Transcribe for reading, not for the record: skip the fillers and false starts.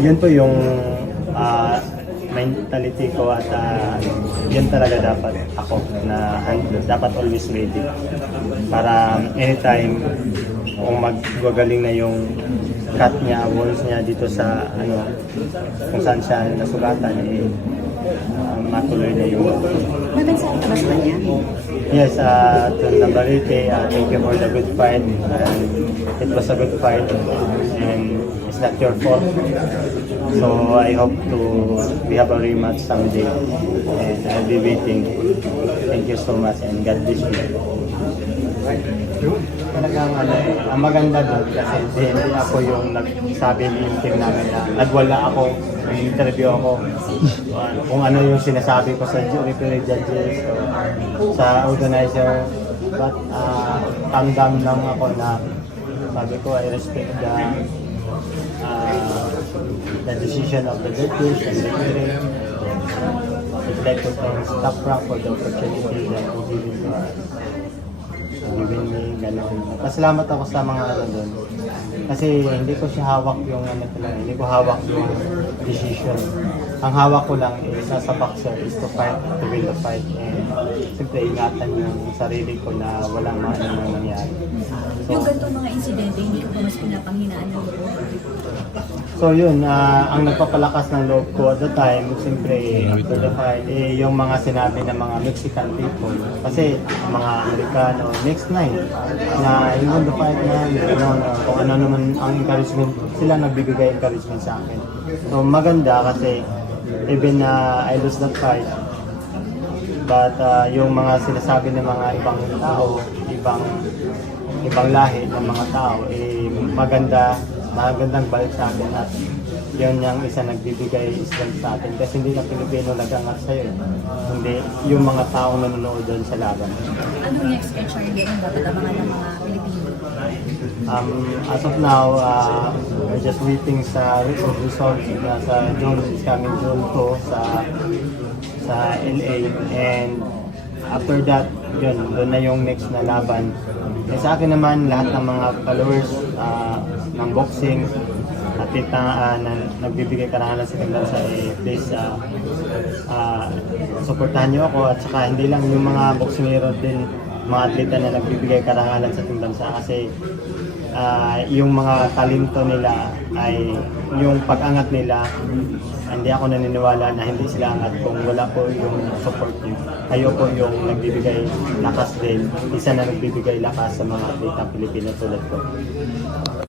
Yun po yung mentality ko at yun talaga dapat ako na dapat always ready para anytime kung magagaling na yung cut niya, wounds niya dito sa kung saan siya nasugatan matuloy na yung May mensahe ka ba sa kanya? yes, to Navarrete, thank you for the good fight and it was a good fight and it's not your fault. So I hope we have a rematch someday and I'll be waiting. Thank you so much and God bless you. Talagang ang maganda doon kasi hindi ako yung nagsabi yung team namin na nagwala ako, interview ako kung ano yung sinasabi ko sa jury judges o sa organizer, but calm down lang ako na sabi ko I respect the decision of the judges and the jury. I'd like to thank Staff Rank for the opportunity that you given to us. Giving me, gano'n. Pasalamat ako sa mga doon. Kasi hindi ko siya hawak yung hindi ko hawak yung decision. Ang hawak ko lang is sa boxer is to fight, to win the fight. And siyempre ingatan yung sarili ko na walang mangyari. Yung ganitong mga insidente, hindi ka ba mas pinapanghinaan ng loob? So yun, ang nagpapalakas ng loob ko at the time, siyempre after the fight, yung mga sinabi ng mga Mexican people. Kasi mga Amerikano, next night, na you won the fight na, kung ano naman ang encouragement, sila nagbibigay encouragement sa akin. So maganda kasi even I lose that fight, but yung mga sinasabi ng mga ibang tao, ibang lahi ng mga tao, magandang balik sa atin at yun yung isa nagbibigay strength sa atin kasi hindi na Pilipino nag-angat sa'yo, hindi yung mga taong nanonood doon sa laban. Anong next kay Charlie ang dapat abangan ng mga Pilipino? As of now, we're just waiting sa result na sa June, is coming June 2 sa LA, and after that, yun, doon na yung next na laban. Sa akin naman, lahat ng mga followers ng boxing at na nagbibigay karangalan sa Bansa, please supportahan niyo ako at saka hindi lang yung mga boksingero din, mga atleta na nagbibigay karangalan sa Bansa kasi yung mga talento nila ay yung pag-angat nila, hindi ako naniniwala na hindi sila angat kung wala po yung support niyo. Kayo po yung nagbibigay lakas din, isa na nagbibigay lakas sa mga atleta Pilipino tulad ko.